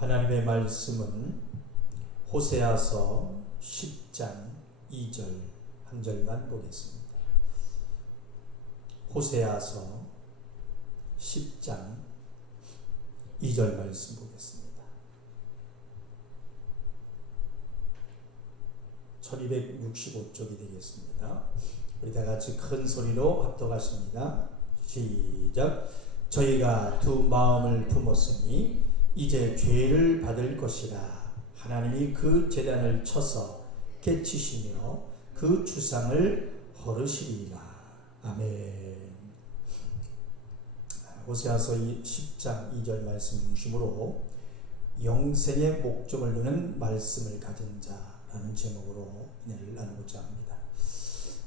하나님의 말씀은 호세아서 10장 2절 한 절만 보겠습니다. 호세아서 10장 2절 말씀 보겠습니다. 1265쪽이 되겠습니다. 우리 다 같이 큰 소리로 합독하십니다. 시작. 저희가 두 마음을 품었으니 이제 죄를 받을 것이라. 하나님이 그 제단을 쳐서 깨치시며 그 주상을 허르시리라. 아멘. 호세아서 10장 2절 말씀 중심으로 영생의 목적을 두는 말씀을 가진 자라는 제목으로 은혜를 나누고자 합니다.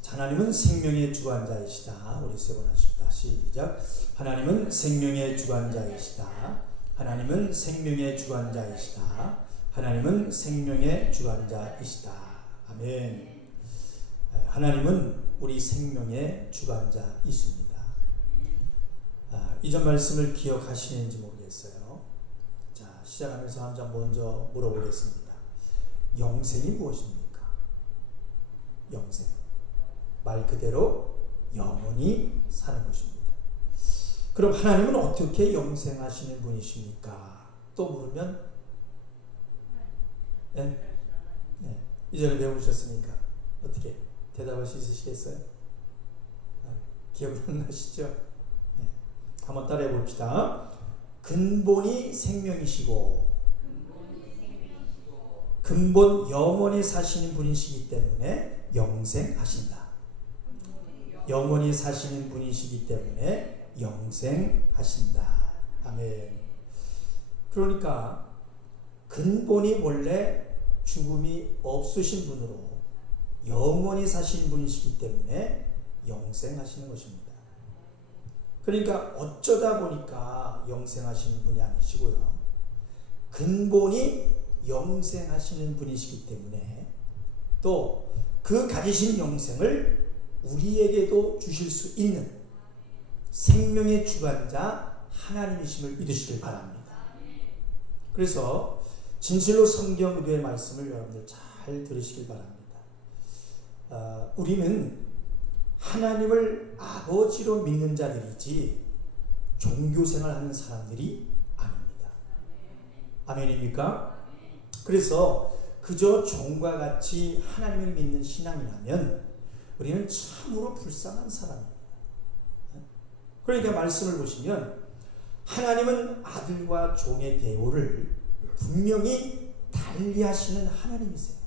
하나님은 생명의 주관자이시다. 우리 세 번 하십시다. 시작. 하나님은 생명의 주관자이시다. 하나님은 생명의 주관자이시다. 하나님은 생명의 주관자이시다. 아멘. 하나님은 우리 생명의 주관자이십니다. 이전 말씀을 기억하시는지 모르겠어요. 자, 시작하면서 한 장 먼저 물어보겠습니다. 영생이 무엇입니까? 영생. 말 그대로 영원히 사는 것입니다. 그럼 하나님은 어떻게 영생하시는 분이십니까? 또 물으면 네? 이전에 배우셨으니까 어떻게 대답할 수 있으시겠어요? 기억은 나시죠? 네. 한번 따라해 봅시다. 근본이 생명이시고 근본 영원히 사시는 분이시기 때문에 영생하신다. 영원히 사시는 분이시기 때문에 영생하신다. 아멘. 그러니까 근본이 원래 죽음이 없으신 분으로 영원히 사시는 분이시기 때문에 영생하시는 것입니다. 그러니까 어쩌다 보니까 영생하시는 분이 아니시고요. 근본이 영생하시는 분이시기 때문에 또 그 가지신 영생을 우리에게도 주실 수 있는 생명의 주관자 하나님이심을 믿으시길 바랍니다. 그래서 진실로 성경 의도의 말씀을 여러분들 잘 들으시길 바랍니다. 우리는 하나님을 아버지로 믿는 자들이지 종교생활하는 사람들이 아닙니다. 아멘입니까? 그래서 그저 종과 같이 하나님을 믿는 신앙이라면 우리는 참으로 불쌍한 사람입니다. 그러니까 말씀을 보시면 하나님은 아들과 종의 대우를 분명히 달리하시는 하나님이세요.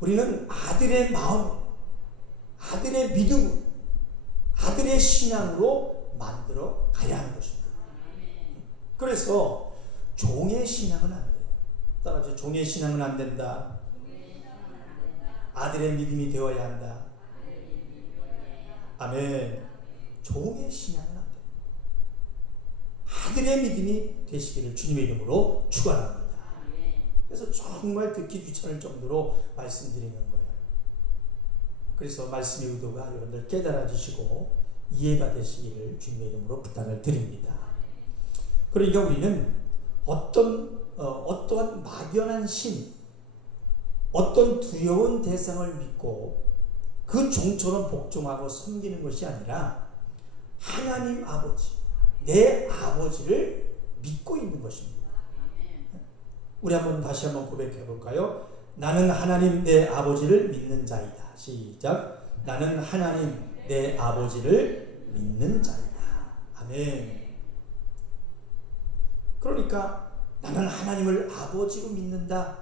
우리는 아들의 마음, 아들의 믿음, 아들의 신앙으로 만들어 가야 하는 것입니다. 그래서 종의 신앙은 안 돼요. 따라서 종의 신앙은 안 된다. 아들의 믿음이 되어야 한다. 아멘. 종의 신앙은 안 됩니다. 아들의 믿음이 되시기를 주님의 이름으로 축원합니다. 그래서 정말 듣기 귀찮을 정도로 말씀드리는 거예요. 그래서 말씀의 의도가 여러분들 깨달아지시고 이해가 되시기를 주님의 이름으로 부탁을 드립니다. 그러니까 우리는 어떠한 막연한 신, 어떤 두려운 대상을 믿고 그 종처럼 복종하고 섬기는 것이 아니라 하나님 아버지, 내 아버지를 믿고 있는 것입니다. 우리 다시 한번 고백해 볼까요? 나는 하나님 내 아버지를 믿는 자이다. 시작. 나는 하나님 내 아버지를 믿는 자이다. 아멘. 그러니까 나는 하나님을 아버지로 믿는다.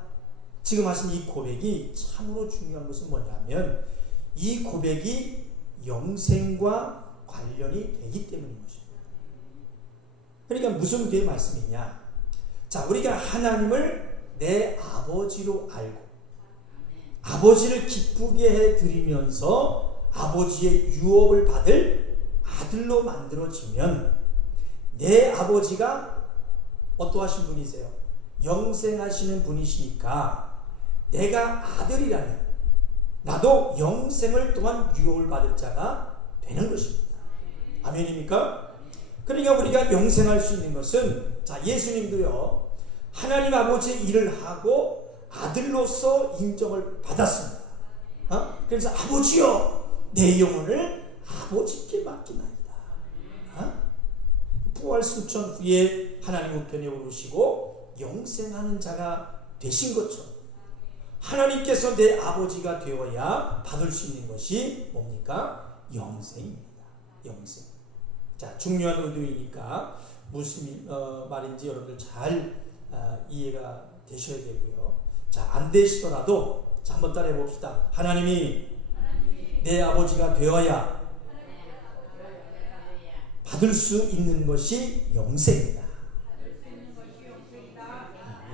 지금 하신 이 고백이 참으로 중요한 것은 뭐냐면 이 고백이 영생과 관련이 되기 때문인 것입니다. 그러니까 무슨 의도의 말씀이냐? 자, 우리가 하나님을 내 아버지로 알고 아버지를 기쁘게 해드리면서 아버지의 유업을 받을 아들로 만들어지면 내 아버지가 어떠하신 분이세요? 영생하시는 분이시니까 내가 아들이라면 나도 영생을 또한 유업을 받을 자가 되는 것입니다. 아멘입니까? 그러니까 우리가 영생할 수 있는 것은 자, 예수님도요 하나님 아버지의 일을 하고 아들로서 인정을 받았습니다. 그래서 아버지여 내 영혼을 아버지께 맡기나이다. 부활 승천 후에 하나님 우편에 오르시고 영생하는 자가 되신 것처럼 하나님께서 내 아버지가 되어야 받을 수 있는 것이 뭡니까? 영생입니다. 영생. 자, 중요한 의도이니까 무슨 말인지 여러분들 잘 이해가 되셔야 되고요. 자, 안 되시더라도 자, 한번 따라해 봅시다. 하나님이 내 아버지가 되어야 받을 수 있는 것이 영생이다.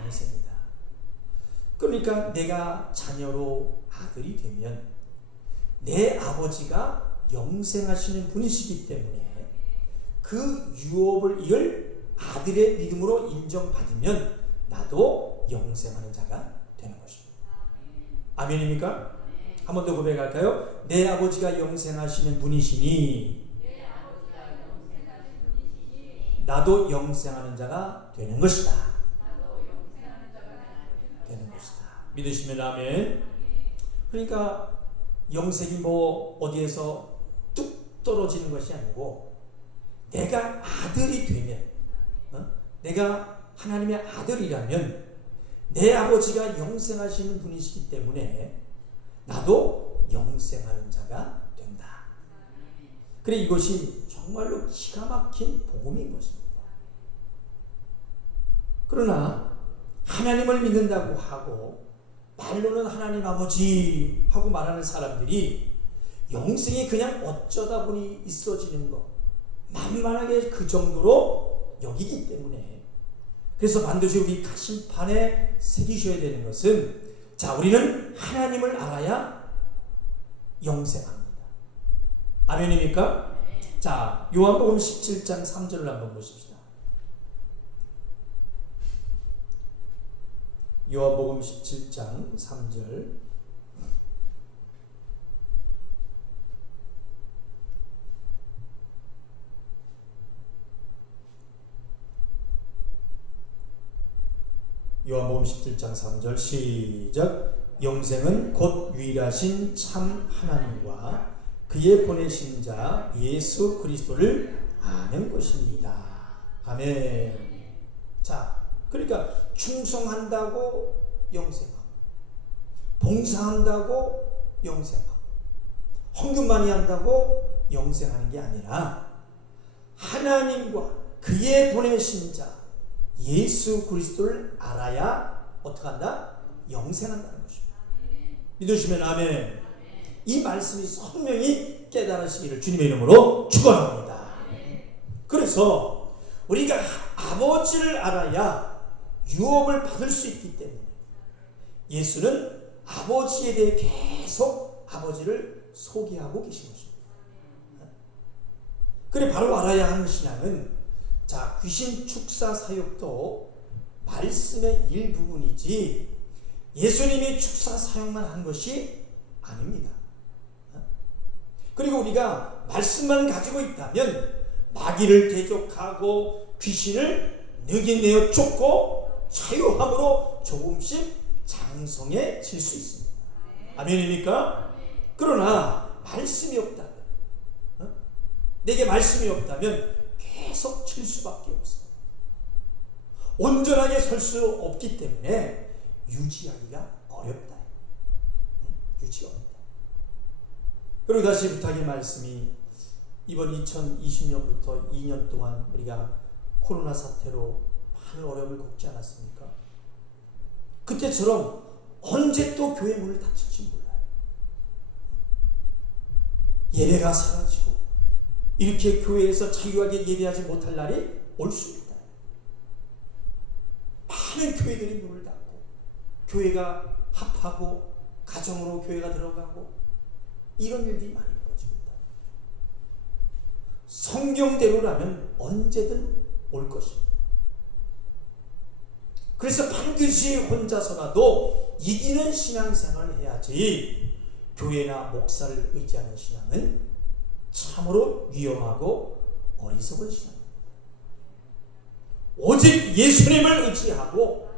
영생이다. 그러니까 내가 자녀로 아들이 되면 내 아버지가 영생하시는 분이시기 때문에 그 유업을 이을 아들의 믿음으로 인정받으면 나도 영생하는 자가 되는 것입니다. 아멘입니까? 한 번 더 고백할까요? 내 아버지가 영생하시는 분이시니 나도 영생하는 자가 되는 것이다. 되는 것이다. 믿으시면 아멘. 그러니까 영생이 뭐 어디에서 뚝 떨어지는 것이 아니고 내가 아들이 되면 내가 하나님의 아들이라면 내 아버지가 영생하시는 분이시기 때문에 나도 영생하는 자가 된다. 그래 이것이 정말로 기가 막힌 복음인 것입니다. 그러나 하나님을 믿는다고 하고 말로는 하나님 아버지 하고 말하는 사람들이 영생이 그냥 어쩌다 보니 있어지는 것 만만하게 그 정도로 여기기 때문에 그래서 반드시 우리 가심판에 새기셔야 되는 것은 자 우리는 하나님을 알아야 영생합니다. 아멘입니까? 자 요한복음 17장 3절을 한번 보십시다. 요한복음 17장 3절 요한복음 17장 3절 시작. 영생은 곧 유일하신 참 하나님과 그의 보내신 자 예수 그리스도를 아는 것입니다. 아멘. 자, 그러니까 충성한다고 영생하고 봉사한다고 영생하고 헌금 많이 한다고 영생하는 게 아니라 하나님과 그의 보내신 자 예수 그리스도를 알아야 어떻게 한다? 영생한다는 것입니다. 믿으시면 아멘. 이 말씀이 선명히 깨달으시기를 주님의 이름으로 축원합니다. 그래서 우리가 아버지를 알아야 유업을 받을 수 있기 때문에 예수는 아버지에 대해 계속 아버지를 소개하고 계신 것입니다. 그래 바로 알아야 하는 신앙은 자 귀신 축사 사역도 말씀의 일부분이지 예수님이 축사 사역만 한 것이 아닙니다. 그리고 우리가 말씀만 가지고 있다면 마귀를 대적하고 귀신을 늑인내어 쫓고 자유함으로 조금씩 장성해질 수 있습니다. 아멘입니까? 그러나 말씀이 없다면 내게 말씀이 없다면 계속 칠 수밖에 없어요. 온전하게 설 수 없기 때문에 유지하기가 어렵다. 유지가 어렵다. 그리고 다시 부탁의 말씀이 이번 2020년부터 2년 동안 우리가 코로나 사태로 많은 어려움을 겪지 않았습니까? 그때처럼 언제 또 교회 문을 닫힐지 몰라요. 예배가 사라지고 이렇게 교회에서 자유하게 예배하지 못할 날이 올 수 있다. 많은 교회들이 문을 닫고 교회가 합하고 가정으로 교회가 들어가고 이런 일들이 많이 벌어지고 있다. 성경대로라면 언제든 올 것입니다. 그래서 반드시 혼자서라도 이기는 신앙생활을 해야지 교회나 목사를 의지하는 신앙은 참으로 위험하고 어리석은 신앙입니다. 오직 예수님을 의지하고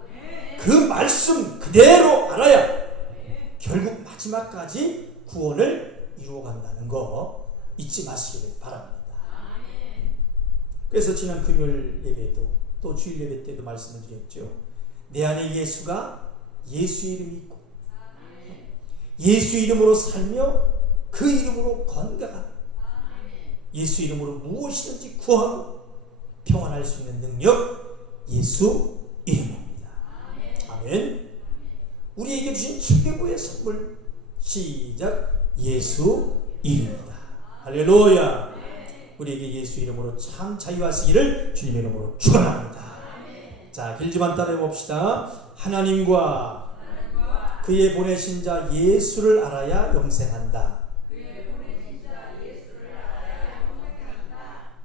그 말씀 그대로 알아야 결국 마지막까지 구원을 이루어간다는 거 잊지 마시기를 바랍니다. 그래서 지난 금요일 예배도 또 주일 예배 때도 말씀을 드렸죠. 내 안에 예수가 예수 이름이 있고 예수 이름으로 살며 그 이름으로 건강하며 예수 이름으로 무엇이든지 구하고 평안할 수 있는 능력 예수 이름입니다. 아멘. 우리에게 주신 최고의 선물 시작 예수 이름입니다. 할렐루야. 우리에게 예수 이름으로 참 자유하시기를 주님의 이름으로 축원합니다. 자, 길지만 따라해 봅시다. 하나님과 그의 보내신 자 예수를 알아야 영생한다.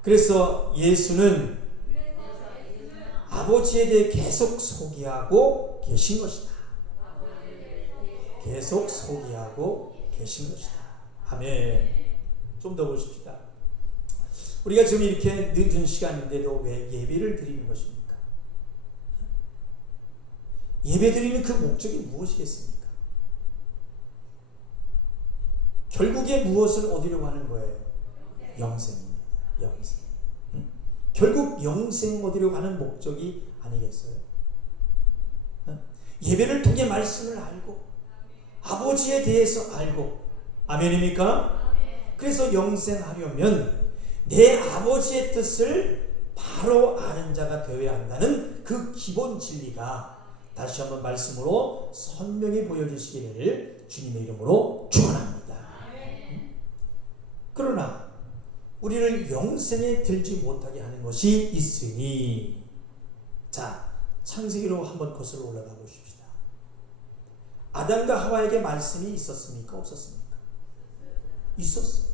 그래서 예수는 아버지에 대해 계속 소개하고 계신 것이다. 계속 소개하고 계신 것이다. 아멘. 좀 더 보십시다. 우리가 지금 이렇게 늦은 시간인데도 왜 예배를 드리는 것입니까? 예배 드리는 그 목적이 무엇이겠습니까? 결국에 무엇을 얻으려고 하는 거예요? 영생입니다. 영생. 결국 영생 얻으려고 하는 목적이 아니겠어요? 예배를 통해 말씀을 알고 아버지에 대해서 알고 아멘입니까? 그래서 영생하려면 내 아버지의 뜻을 바로 아는 자가 되어야 한다는 그 기본 진리가 다시 한번 말씀으로 선명히 보여주시기를 주님의 이름으로 축원합니다. 그러나 우리를 영생에 들지 못하게 하는 것이 있으니, 자, 창세기로 한번 거슬러 올라가 보십시다. 아담과 하와에게 말씀이 있었습니까? 없었습니까? 있었어요.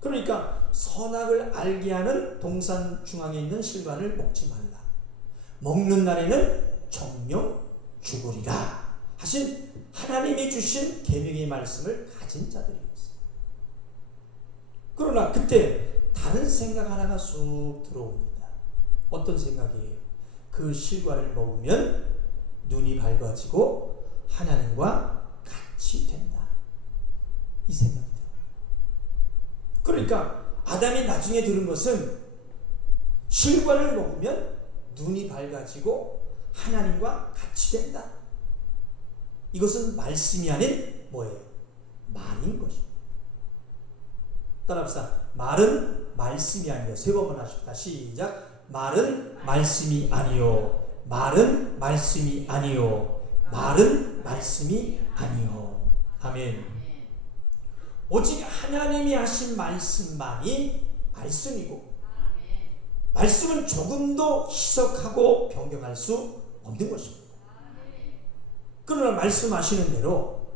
그러니까 선악을 알게 하는 동산 중앙에 있는 실과를 먹지 말라. 먹는 날에는 정령 죽으리라 하신 하나님이 주신 계명의 말씀을 가진 자들이었어요. 그러나 그때 다른 생각 하나가 쑥 들어옵니다. 어떤 생각이에요? 그 실과를 먹으면 눈이 밝아지고 하나님과 같이 된다. 이 생각이 들어요. 그러니까 아담이 나중에 들은 것은 실과를 먹으면 눈이 밝아지고 하나님과 같이 된다. 이것은 말씀이 아닌 뭐예요? 말인 것입니다. 따라합시다. 말은 말씀이 아니요. 세 번만 하십시다. 시작. 말은 말씀이 아니요. 말은 말씀이 아니요. 말은 말씀이 아니요. 아멘. 오직 하나님이 하신 말씀만이 말씀이고, 말씀은 조금도 희석하고 변경할 수 없는 것입니다. 그러나 말씀하시는 대로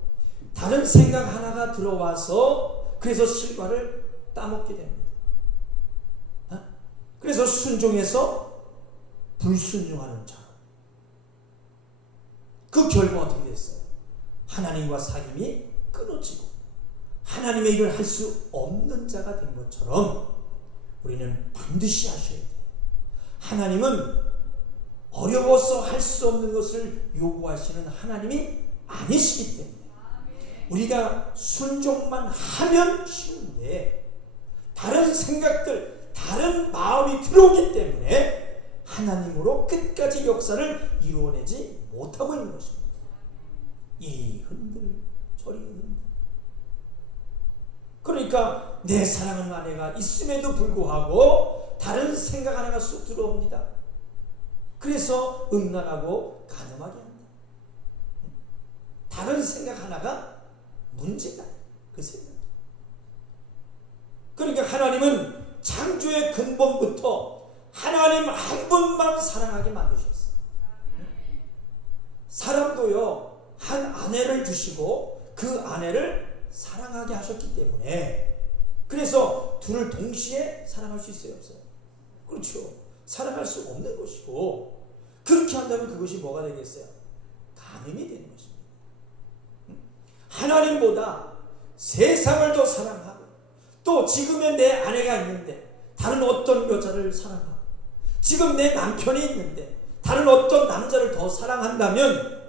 다른 생각 하나가 들어와서 그래서 실과를 따먹게 됩니다. 그래서 순종해서 불순종하는 자. 그 결과 어떻게 됐어요? 하나님과 사귐이 끊어지고 하나님의 일을 할 수 없는 자가 된 것처럼 우리는 반드시 하셔야 돼요. 하나님은 어려워서 할 수 없는 것을 요구하시는 하나님이 아니시기 때문에 우리가 순종만 하면 쉬운데 다른 생각들, 다른 마음이 들어오기 때문에 하나님으로 끝까지 역사를 이루어내지 못하고 있는 것입니다. 이리 흔들 저리 흔들. 그러니까 내 사랑하는 아내가 있음에도 불구하고 다른 생각 하나가 쑥 들어옵니다. 그래서 음란하고 간음하게 합니다. 다른 생각 하나가 문제다. 그 생각. 그러니까 하나님은 창조의 근본부터 하나님 한 분만 사랑하게 만드셨어요. 사람도요, 한 아내를 주시고 그 아내를 사랑하게 하셨기 때문에 그래서 둘을 동시에 사랑할 수 있어요, 없어요? 그렇죠. 사랑할 수 없는 것이고 그렇게 한다면 그것이 뭐가 되겠어요? 간음이 되는 것입니다. 하나님보다 세상을 더 사랑하고 또 지금의 내 아내가 있는데 다른 어떤 여자를 사랑하고 지금 내 남편이 있는데 다른 어떤 남자를 더 사랑한다면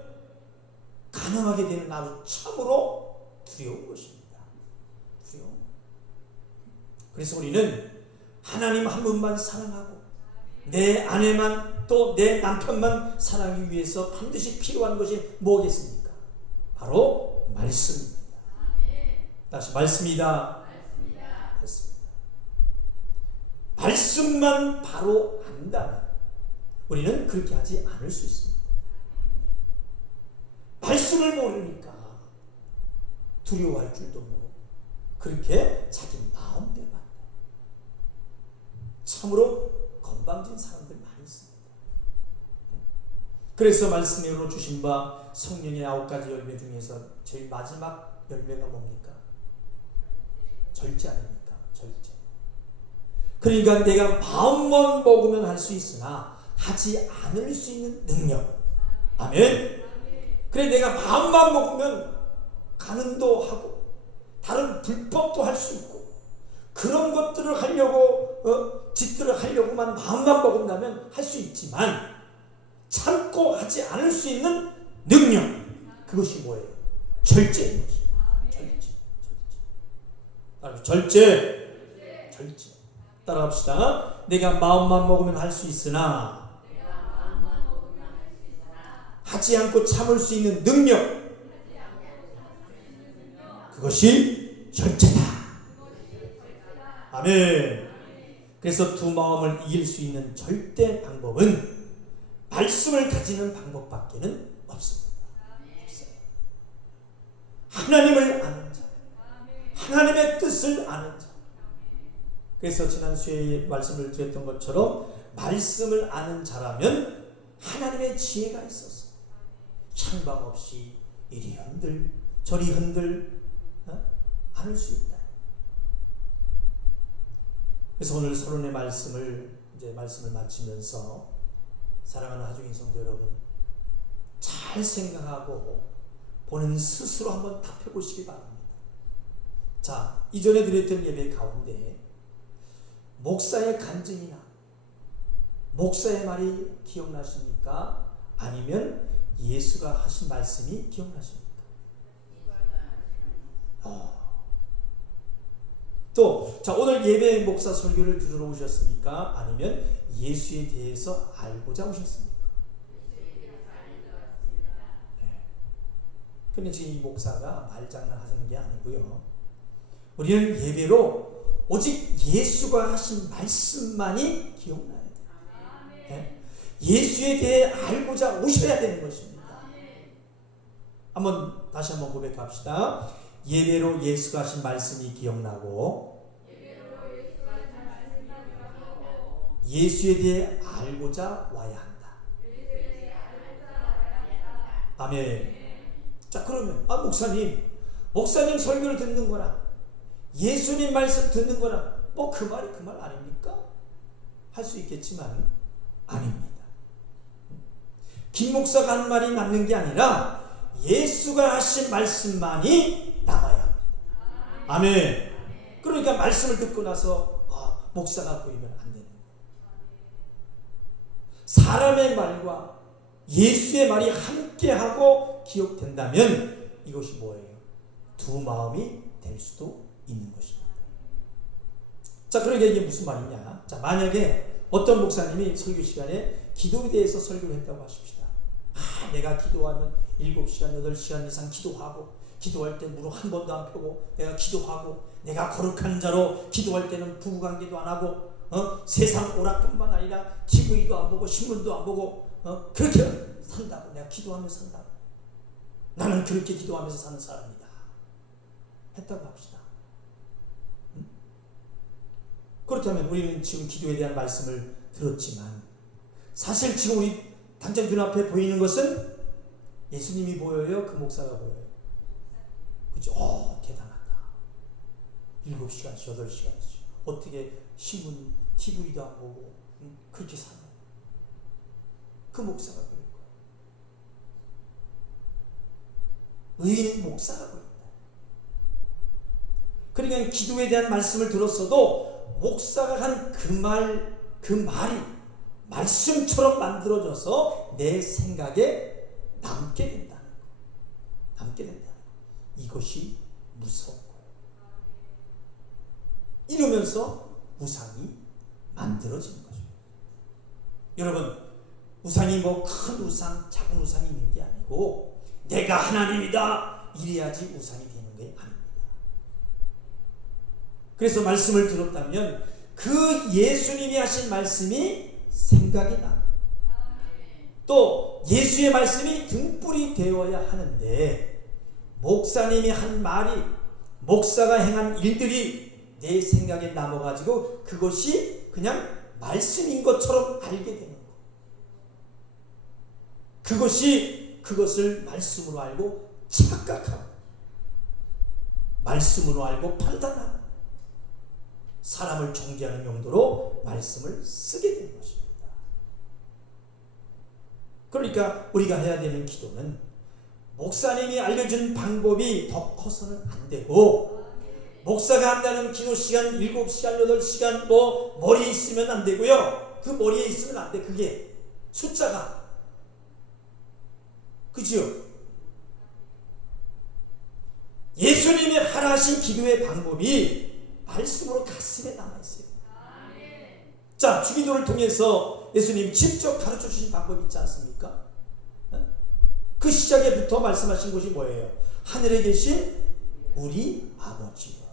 가능하게 되는 아주 참으로 두려운 것입니다. 두려움. 그래서 우리는 하나님 한 분만 사랑하고 내 아내만 또 내 남편만 사랑하기 위해서 반드시 필요한 것이 뭐겠습니까? 바로 말씀입니다. 다시 말씀이다. 말씀입니다. 말씀만 바로 안다면 우리는 그렇게 하지 않을 수 있습니다. 말씀을 모르니까 두려워할 줄도 모르고 그렇게 자기 마음대로 한다. 참으로 건방진 사람들 많이 있습니다. 그래서 말씀으로 주신 바 성령의 9가지 열매 중에서 제일 마지막 열매가 뭡니까? 절제 아닙니까? 절제. 그러니까 내가 마음만 먹으면 할 수 있으나 하지 않을 수 있는 능력. 아멘. 그래 내가 마음만 먹으면 간음도 하고 다른 불법도 할 수 있고 그런 것들을 하려고 짓들을 하려고만 마음만 먹은다면 할 수 있지만 참고 하지 않을 수 있는 능력, 그것이 뭐예요? 절제인 것입니다. 절제. 따라합시다. 내가 마음만 먹으면 할 수 있으나 하지 않고 참을 수 있는 능력, 그것이 절제다. 아멘. 그래서 두 마음을 이길 수 있는 절대 방법은 말씀을 가지는 방법밖에는 없습니다. 없어요. 하나님을 아는 자, 하나님의 뜻을 아는 자. 그래서 지난 수요일에 말씀을 드렸던 것처럼 말씀을 아는 자라면 하나님의 지혜가 있어서 창방 없이 이리 흔들 저리 흔들 않을 수 있다. 그래서 오늘 서론의 말씀을 마치면서 사랑하는 하중인 성도 여러분, 잘 생각하고 본인 스스로 한번 답해 보시기 바랍니다. 자, 이전에 드렸던 예배 가운데 목사의 간증이나 목사의 말이 기억나십니까? 아니면 예수가 하신 말씀이 기억나십니까? 또, 자, 오늘 예배 목사 설교를 들으러 오셨습니까? 아니면 예수에 대해서 알고자 오셨습니까? 네. 근데 지금 이 목사가 말장난 하시는 게 아니고요. 우리는 예배로 오직 예수가 하신 말씀만이 기억나야 돼요. 네? 예수에 대해 알고자 오셔야 되는 것입니다. 다시 한번 고백합시다. 예배로 예수가 하신 말씀이 기억나고 예수에 대해 알고자 와야 한다. 아멘. 자, 그러면 목사님 설교를 듣는 거나 예수님 말씀 듣는 거나 뭐 그 말이 그 말 아닙니까? 할 수 있겠지만 아닙니다. 김 목사가 한 말이 맞는 게 아니라 예수가 하신 말씀만이 나와야 합니다. 아멘. 그러니까 말씀을 듣고 나서 목사가 보이면 안 되는 거예요. 사람의 말과 예수의 말이 함께하고 기억된다면 이것이 뭐예요? 두 마음이 될 수도 있는 것입니다. 자, 그러니까 이게 무슨 말이냐? 자, 만약에 어떤 목사님이 설교 시간에 기도에 대해서 설교를 했다고 하십시다. 내가 기도하면 7시간, 8시간 이상 기도하고 기도할 때 무릎 한 번도 안 펴고 내가 기도하고 내가 거룩한 자로 기도할 때는 부부관계도 안 하고 세상 오락뿐만 아니라 TV도 안 보고 신문도 안 보고 그렇게 산다고. 내가 기도하며 산다고. 나는 그렇게 기도하면서 사는 사람이다 했다고 합시다. 그렇다면 우리는 지금 기도에 대한 말씀을 들었지만 사실 지금 우리 당장 눈앞에 보이는 것은 예수님이 보여요? 그 목사가 보여요? 그죠? 대단하다. 7시간씩 8시간씩 어떻게 신문 TV도 안 보고 그렇게 사냐? 그 목사가 그럴 거예요. 의인 목사가 그럴 거예요. 그러니까 기도에 대한 말씀을 들었어도 목사가 한 그 말이 말씀처럼 만들어져서 내 생각에 남게 된다는 거. 남게 된다는 거. 이것이 무서운 거예요. 이러면서 우상이 만들어지는 거죠. 여러분, 우상이 뭐 큰 우상, 작은 우상이 있는 게 아니고 내가 하나님이다 이래야지 우상이 되는 게 아닙니다. 그래서 말씀을 들었다면 그 예수님이 하신 말씀이 생각이 나. 또 예수의 말씀이 등불이 되어야 하는데 목사님이 한 말이, 목사가 행한 일들이 내 생각에 남아가지고 그것이 그냥 말씀인 것처럼 알게 되는 거. 그것을 말씀으로 알고 착각하고 말씀으로 알고 판단하고 사람을 정죄하는 용도로 말씀을 쓰게 되는 것입니다. 그러니까 우리가 해야 되는 기도는 목사님이 알려준 방법이 더 커서는 안 되고, 목사가 한다는 기도 시간 7시간 8시간 뭐 머리에 있으면 안 되고요. 그 머리에 있으면 안 돼. 그게 숫자가. 그죠? 예수님이 하라 하신 기도의 방법이 말씀으로 가슴에 남아있어요. 자, 주기도를 통해서 예수님 직접 가르쳐 주신 방법이 있지 않습니까? 그 시작에부터 말씀하신 것이 뭐예요? 하늘에 계신 우리 아버지요.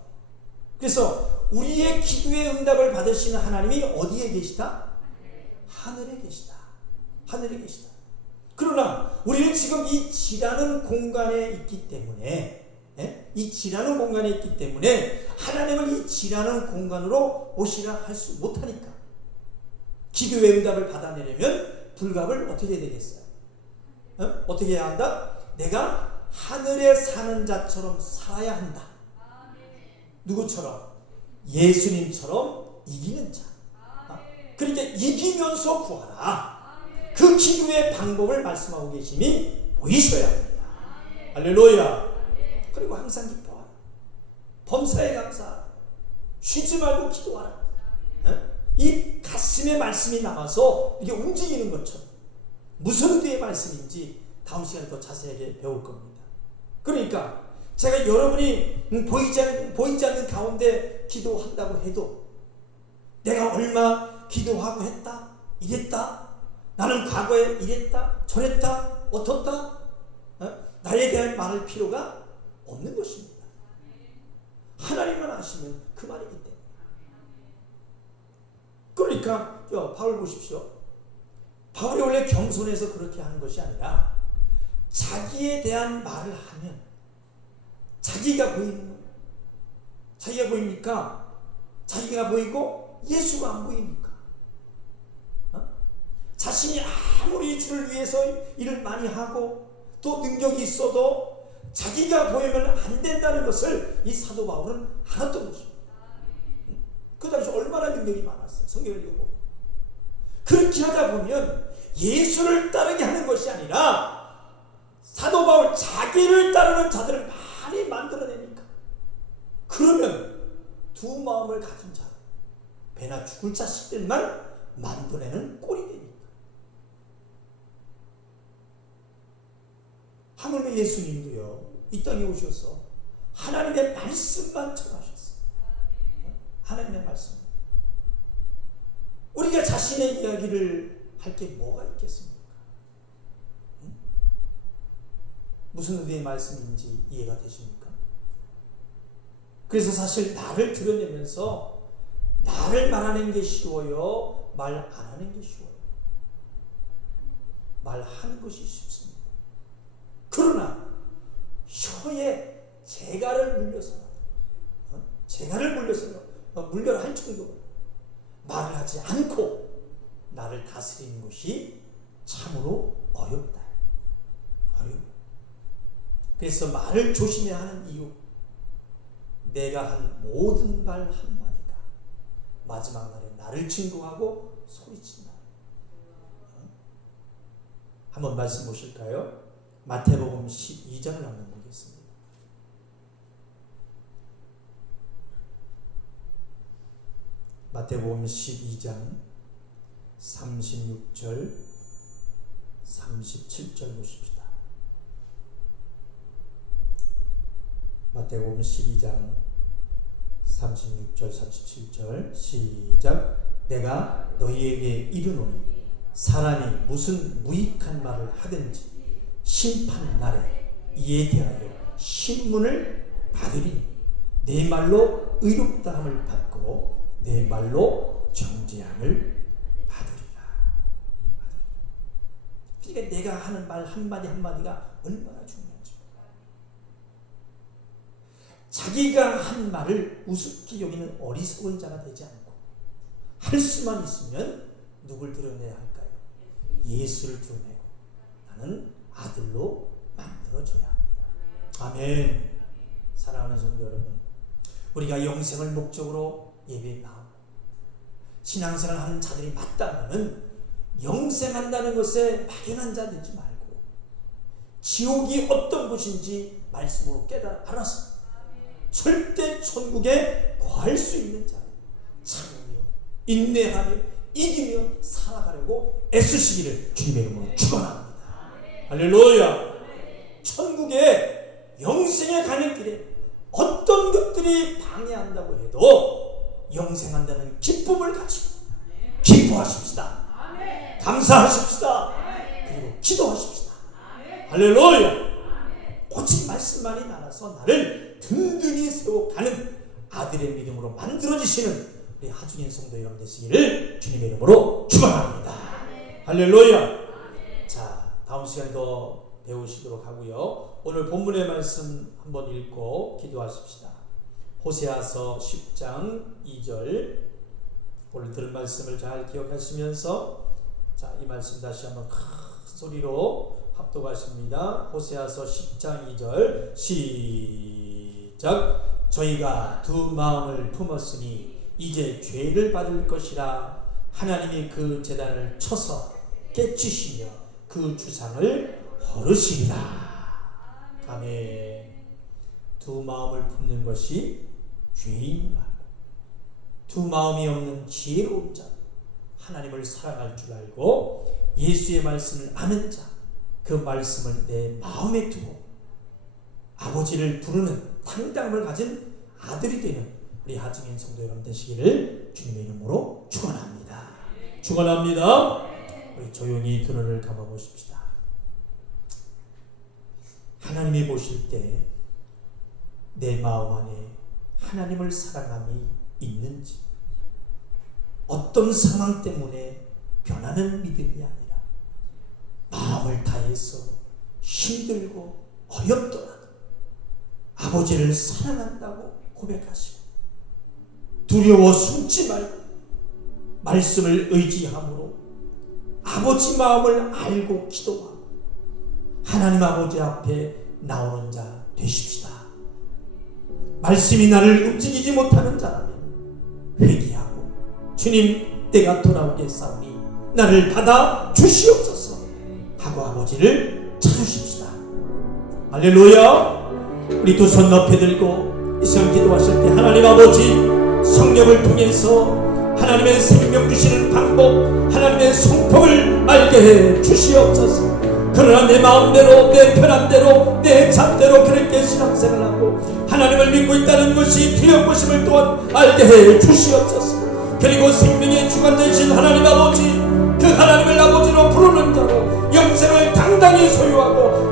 그래서 우리의 기도의 응답을 받으시는 하나님이 어디에 계시다? 하늘에 계시다. 하늘에 계시다. 그러나 우리는 지금 이 지라는 공간에 있기 때문에, 이 지라는 공간에 있기 때문에 하나님을 이 지라는 공간으로 오시라 할 수 못하니까 기도의 응답을 받아내려면 불갑을 어떻게 해야 되겠어요? 어떻게 해야 한다? 내가 하늘에 사는 자처럼 살아야 한다. 누구처럼? 예수님처럼 이기는 자. 그러니까 이기면서 구하라. 그 기도의 방법을 말씀하고 계심이 보이셔야 합니다. 할렐루야. 그리고 항상 기뻐하라. 범사에 감사하라. 쉬지 말고 기도하라. 이 가슴에 말씀이 나와서 이게 움직이는 것처럼 무슨 의도의 말씀인지 다음 시간에 더 자세하게 배울 겁니다. 그러니까 제가 여러분이 보이지 않는 가운데 기도한다고 해도 내가 얼마 기도하고 했다, 이랬다, 나는 과거에 이랬다, 저랬다, 어떻다, 나에 대한 말할 필요가 없는 것입니다. 하나님만 아시면 그만이기 때문에. 그러니까 바울 보십시오. 바울이 원래 겸손해서 그렇게 하는 것이 아니라 자기에 대한 말을 하면 자기가 보이는 거예요. 자기가 보이니까 자기가 보이고 예수가 안 보이니까. 자신이 아무리 주를 위해서 일을 많이 하고 또 능력이 있어도 자기가 보이면 안 된다는 것을 이 사도 바울은 알았던 것입니다. 그 당시 얼마나 능력이 많았어요. 성경을 읽어보면. 그렇게 하다 보면 예수를 따르게 하는 것이 아니라 사도 바울 자기를 따르는 자들을 많이 만들어내니까, 그러면 두 마음을 가진 자, 배나 죽을 자식들만 만들어내는 꼴이 되니까. 하물며 예수님도요, 이 땅에 오셔서 하나님의 말씀만 전하셨어요. 하나님의 말씀. 우리가 자신의 이야기를 할 게 뭐가 있겠습니까? 무슨 의미의 말씀인지 이해가 되십니까? 그래서 사실 나를 드러내면서 나를 말하는 게 쉬워요? 말 안 하는 게 쉬워요? 말하는 것이 쉽습니다. 그러나 혀에 재갈을 물려서 물려라 할 정도로 말을 하지 않고 나를 다스리는 것이 참으로 어렵다. 어려워. 그래서 말을 조심해야 하는 이유, 내가 한 모든 말 한마디가 마지막 날에 나를 증거하고 소리친다. 한번 말씀 보실까요? 마태복음 12장을 한번 보겠습니다. 마태복음 12장 36절 37절 보십시다. 마태복음 12장 36절 37절 시작. 내가 너희에게 이르노니 사람이 무슨 무익한 말을 하든지 심판날에 이에 대하여 신문을 받으리니 내 말로 의롭다함을 받고 내 말로 정죄함을 받으리라. 그러니까 내가 하는 말 한마디 한마디가 얼마나 중요한지, 자기가 한 말을 우습게 여기는 어리석은 자가 되지 않고 할 수만 있으면 누굴 드러내야 할까요? 예수를 드러내고 나는 아들로 만들어져야 합니다. 아멘. 사랑하는 성도 여러분, 우리가 영생을 목적으로 예배에 나오고 신앙생활을 하는 자들이 맞다면 영생한다는 것에 막연한 자 되지 말고 지옥이 어떤 곳인지 말씀으로 깨달아 알아서 절대 천국에 거할 수 있는 자, 참으며 인내하며 이기며 살아가려고 애쓰시기를 주님의 이름으로 축원합니다. 할렐루야. 천국에 영생에 가는 길에 어떤 것들이 방해한다고 해도 영생한다는 기쁨을 가지고 기뻐하십시다. 감사하십시다. 그리고 기도하십시다. 할렐루야. 오직 말씀만이 나라서 나를 든든히 세워가는 아들의 믿음으로 만들어지시는 우리 하중인 성도 여러분 되시기를 주님의 이름으로 축원합니다. 할렐루야. 자, 다음 시간에도 배우시도록 하고요. 오늘 본문의 말씀 한번 읽고 기도하십시다. 호세아서 10장 2절, 오늘 들은 말씀을 잘 기억하시면서 자, 이 말씀 다시 한번 큰 소리로 합독하십니다. 호세아서 10장 2절 시작. 저희가 두 마음을 품었으니 이제 죄를 받을 것이라. 하나님이 그 제단을 쳐서 깨치시며 그 주상을 허르시리라. 아멘. 두 마음을 품는 것이 죄인을 알고 두 마음이 없는 지혜로운 자, 하나님을 사랑할 줄 알고 예수의 말씀을 아는 자, 그 말씀을 내 마음에 두고 아버지를 부르는 당당함을 가진 아들이 되는 우리 하중인 성도 여러분 되시기를 주님의 이름으로 축원합니다. 축원합니다. 우리 조용히 두 눈을 감아 보십시다. 하나님이 보실 때 내 마음 안에 하나님을 사랑함이 있는지, 어떤 상황 때문에 변하는 믿음이 아니라 마음을 다해서 힘들고 어렵더라도 아버지를 사랑한다고 고백하시고 두려워 숨지 말고 말씀을 의지함으로 아버지 마음을 알고 기도하고 하나님 아버지 앞에 나오는 자 되십시다. 말씀이 나를 움직이지 못하는 자라면 회개하고 주님, 내가 돌아오겠사오니 나를 받아 주시옵소서 하고 아버지를 찾으십시다. 할렐루야. 우리 두 손 높이 들고 이 시간 기도하실 때 하나님 아버지, 성령을 통해서 하나님의 생명 주시는 방법, 하나님의 성품을 알게 해 주시옵소서. 그러나 내 마음대로, 내 편한대로, 내 잠대로 그렇게 신앙생활하고 하나님을 믿고 있다는 것이 틀린 것임을 또한 알게 해 주시옵소서. 그리고 생명의 주관자이신 하나님 아버지, 그 하나님을 아버지로 부르는 자로 영생을 당당히 소유하고